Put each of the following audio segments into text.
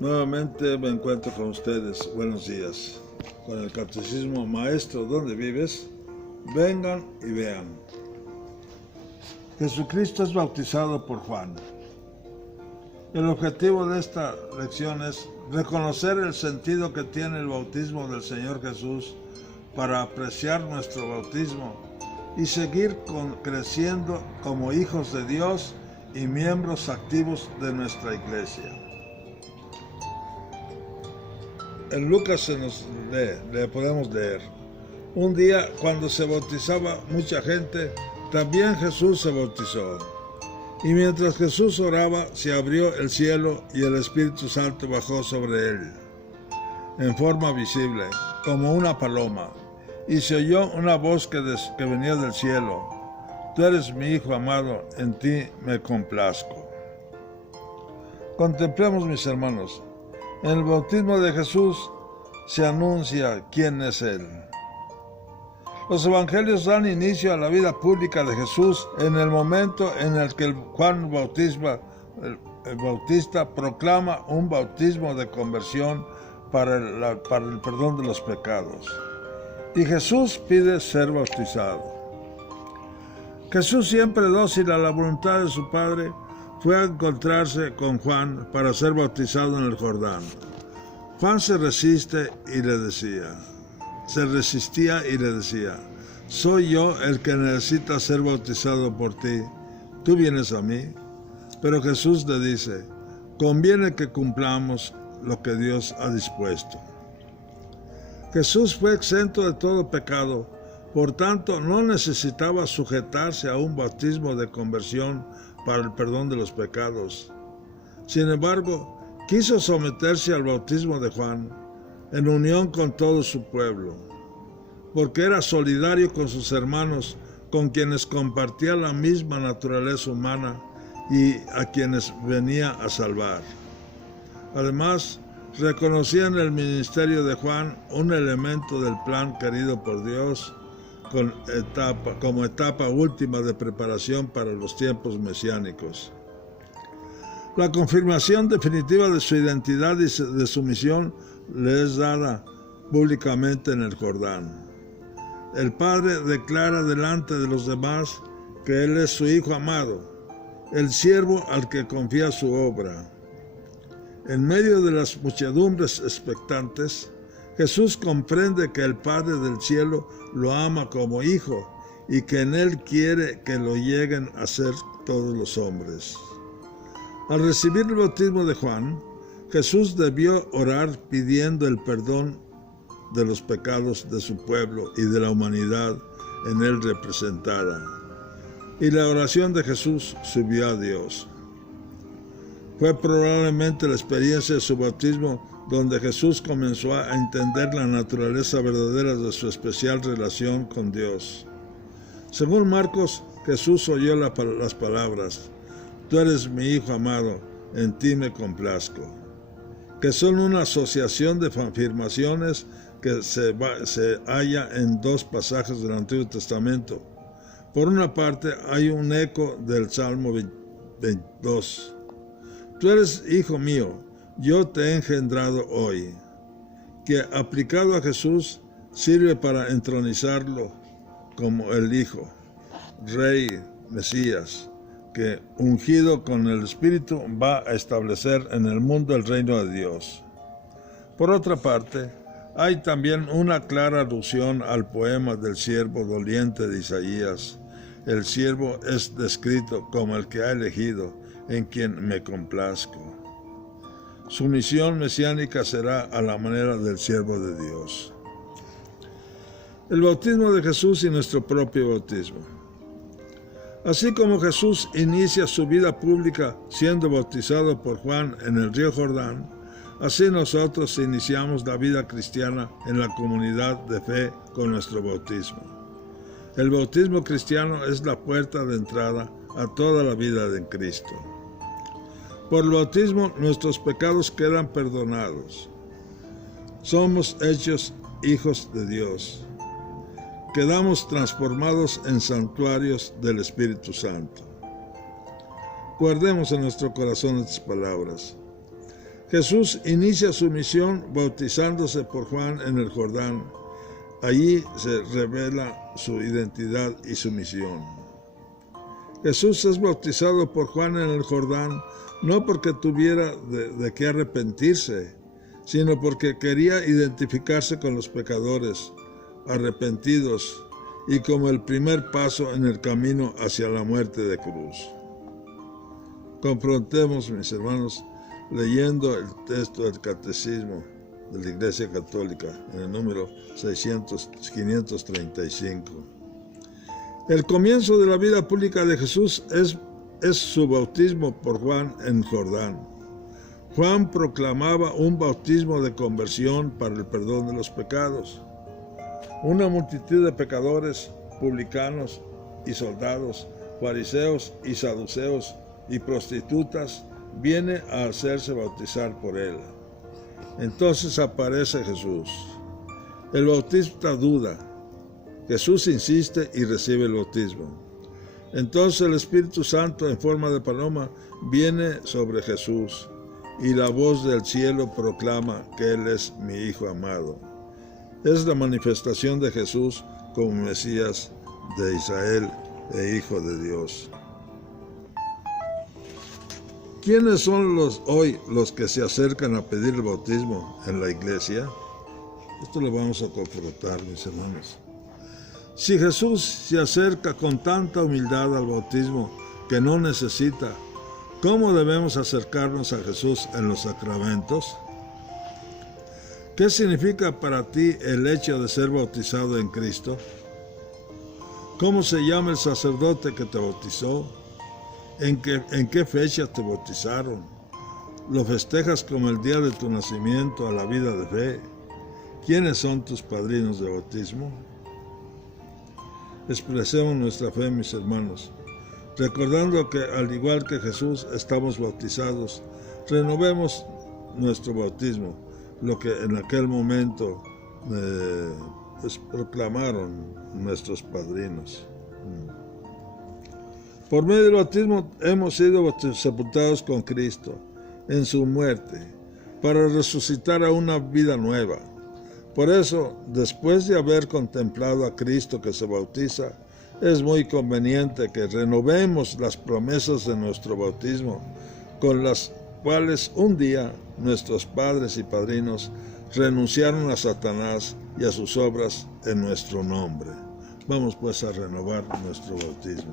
Nuevamente me encuentro con ustedes. Buenos días. Con el Catecismo Maestro, ¿dónde vives? Vengan y vean. Jesucristo es bautizado por Juan. El objetivo de esta lección es reconocer el sentido que tiene el bautismo del Señor Jesús para apreciar nuestro bautismo y seguir creciendo como hijos de Dios y miembros activos de nuestra iglesia. En Lucas le podemos leer: un día, cuando se bautizaba mucha gente, también Jesús se bautizó. Y mientras Jesús oraba, se abrió el cielo y el Espíritu Santo bajó sobre él, en forma visible, como una paloma. Y se oyó una voz que venía del cielo: Tú eres mi Hijo amado, en ti me complazco. Contemplemos, mis hermanos. En el bautismo de Jesús se anuncia quién es Él. Los evangelios dan inicio a la vida pública de Jesús en el momento en el que Juan el Bautista proclama un bautismo de conversión para el perdón de los pecados. Y Jesús pide ser bautizado. Jesús, siempre dócil a la voluntad de su Padre, fue a encontrarse con Juan para ser bautizado en el Jordán. Juan se resistía y le decía: soy yo el que necesita ser bautizado por ti, ¿tú vienes a mí? Pero Jesús le dice: conviene que cumplamos lo que Dios ha dispuesto. Jesús fue exento de todo pecado, por tanto no necesitaba sujetarse a un bautismo de conversión para el perdón de los pecados. Sin embargo, quiso someterse al bautismo de Juan en unión con todo su pueblo, porque era solidario con sus hermanos, con quienes compartía la misma naturaleza humana y a quienes venía a salvar. Además, reconocía en el ministerio de Juan un elemento del plan querido por Dios como etapa última de preparación para los tiempos mesiánicos. La confirmación definitiva de su identidad y de su misión le es dada públicamente en el Jordán. El Padre declara delante de los demás que Él es su Hijo amado, el siervo al que confía su obra. En medio de las muchedumbres expectantes, Jesús comprende que el Padre del cielo lo ama como hijo y que en Él quiere que lo lleguen a ser todos los hombres. Al recibir el bautismo de Juan, Jesús debió orar pidiendo el perdón de los pecados de su pueblo y de la humanidad en él representada. Y la oración de Jesús subió a Dios. Fue probablemente la experiencia de su bautismo donde Jesús comenzó a entender la naturaleza verdadera de su especial relación con Dios. Según Marcos, Jesús oyó las palabras: Tú eres mi Hijo amado, en ti me complazco, que son una asociación de afirmaciones que se halla en dos pasajes del Antiguo Testamento. Por una parte, hay un eco del Salmo 22. Tú eres Hijo mío, yo te he engendrado hoy, que aplicado a Jesús sirve para entronizarlo como el Hijo, Rey, Mesías, que ungido con el Espíritu va a establecer en el mundo el reino de Dios. Por otra parte, hay también una clara alusión al poema del siervo doliente de Isaías. El siervo es descrito como el que ha elegido, en quien me complazco. Su misión mesiánica será a la manera del siervo de Dios. El bautismo de Jesús y nuestro propio bautismo. Así como Jesús inicia su vida pública siendo bautizado por Juan en el río Jordán, así nosotros iniciamos la vida cristiana en la comunidad de fe con nuestro bautismo. El bautismo cristiano es la puerta de entrada a toda la vida en Cristo. Por el bautismo nuestros pecados quedan perdonados. Somos hechos hijos de Dios. Quedamos transformados en santuarios del Espíritu Santo. Guardemos en nuestro corazón estas palabras. Jesús inicia su misión bautizándose por Juan en el Jordán. Allí se revela su identidad y su misión. Jesús es bautizado por Juan en el Jordán no porque tuviera de qué arrepentirse, sino porque quería identificarse con los pecadores arrepentidos y como el primer paso en el camino hacia la muerte de cruz. Confrontemos, mis hermanos, leyendo el texto del Catecismo de la Iglesia Católica, en el número 535. El comienzo de la vida pública de Jesús es su bautismo por Juan en Jordán. Juan proclamaba un bautismo de conversión para el perdón de los pecados. Una multitud de pecadores, publicanos y soldados, fariseos y saduceos y prostitutas viene a hacerse bautizar por él. Entonces aparece Jesús. El bautista duda. Jesús insiste y recibe el bautismo. Entonces el Espíritu Santo en forma de paloma viene sobre Jesús y la voz del cielo proclama que Él es mi Hijo amado. Es la manifestación de Jesús como Mesías de Israel e Hijo de Dios. ¿Quiénes son hoy los que se acercan a pedir el bautismo en la iglesia? Esto lo vamos a confrontar, mis hermanos. Si Jesús se acerca con tanta humildad al bautismo que no necesita, ¿cómo debemos acercarnos a Jesús en los sacramentos? ¿Qué significa para ti el hecho de ser bautizado en Cristo? ¿Cómo se llama el sacerdote que te bautizó? ¿En qué fecha te bautizaron? ¿Lo festejas como el día de tu nacimiento a la vida de fe? ¿Quiénes son tus padrinos de bautismo? Expresemos nuestra fe, mis hermanos, recordando que al igual que Jesús estamos bautizados. Renovemos nuestro bautismo, lo que en aquel momento proclamaron nuestros padrinos. Por medio del bautismo hemos sido sepultados con Cristo en su muerte, para resucitar a una vida nueva. Por eso, después de haber contemplado a Cristo que se bautiza, es muy conveniente que renovemos las promesas de nuestro bautismo, con las cuales un día nuestros padres y padrinos renunciaron a Satanás y a sus obras en nuestro nombre. Vamos pues a renovar nuestro bautismo.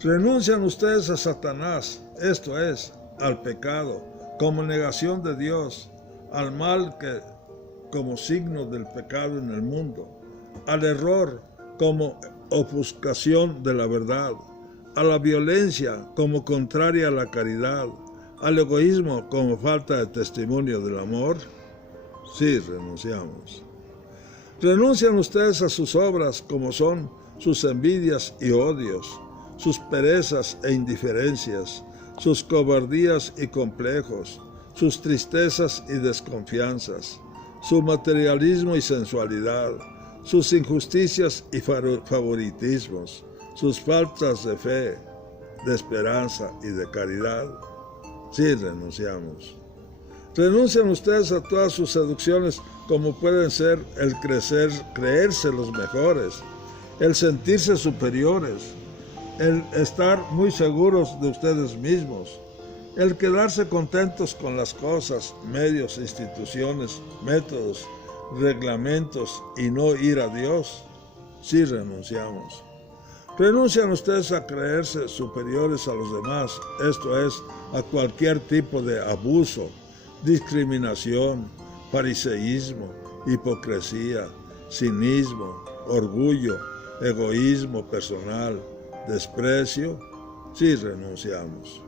Renuncian ustedes a Satanás, esto es, al pecado, como negación de Dios, al mal que como signo del pecado en el mundo, al error como ofuscación de la verdad, a la violencia como contraria a la caridad, al egoísmo como falta de testimonio del amor. Sí, renunciamos. Renuncian ustedes a sus obras como son sus envidias y odios, sus perezas e indiferencias, sus cobardías y complejos, sus tristezas y desconfianzas, su materialismo y sensualidad, sus injusticias y favoritismos, sus faltas de fe, de esperanza y de caridad. Sí, renunciamos. Renuncian ustedes a todas sus seducciones, como pueden ser el creerse los mejores, el sentirse superiores, el estar muy seguros de ustedes mismos, el quedarse contentos con las cosas, medios, instituciones, métodos, reglamentos y no ir a Dios. Sí, renunciamos. Renuncian ustedes a creerse superiores a los demás, esto es, a cualquier tipo de abuso, discriminación, fariseísmo, hipocresía, cinismo, orgullo, egoísmo personal, desprecio. Sí, renunciamos.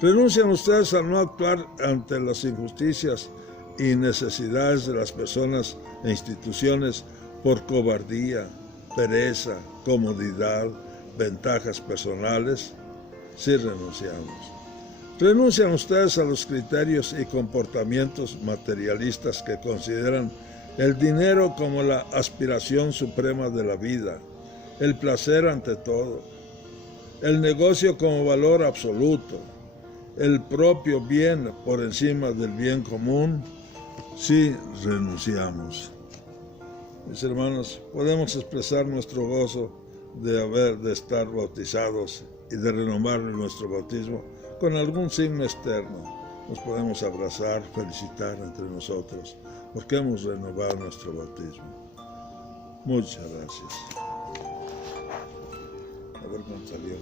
Renuncian ustedes a no actuar ante las injusticias y necesidades de las personas e instituciones por cobardía, pereza, comodidad, ventajas personales. Sí, renunciamos. Renuncian ustedes a los criterios y comportamientos materialistas que consideran el dinero como la aspiración suprema de la vida, el placer ante todo, el negocio como valor absoluto, el propio bien por encima del bien común si renunciamos. Mis hermanos, podemos expresar nuestro gozo de estar bautizados y de renovar nuestro bautismo con algún signo externo. Nos podemos abrazar, felicitar entre nosotros, porque hemos renovado nuestro bautismo. Muchas gracias. A ver cómo salió.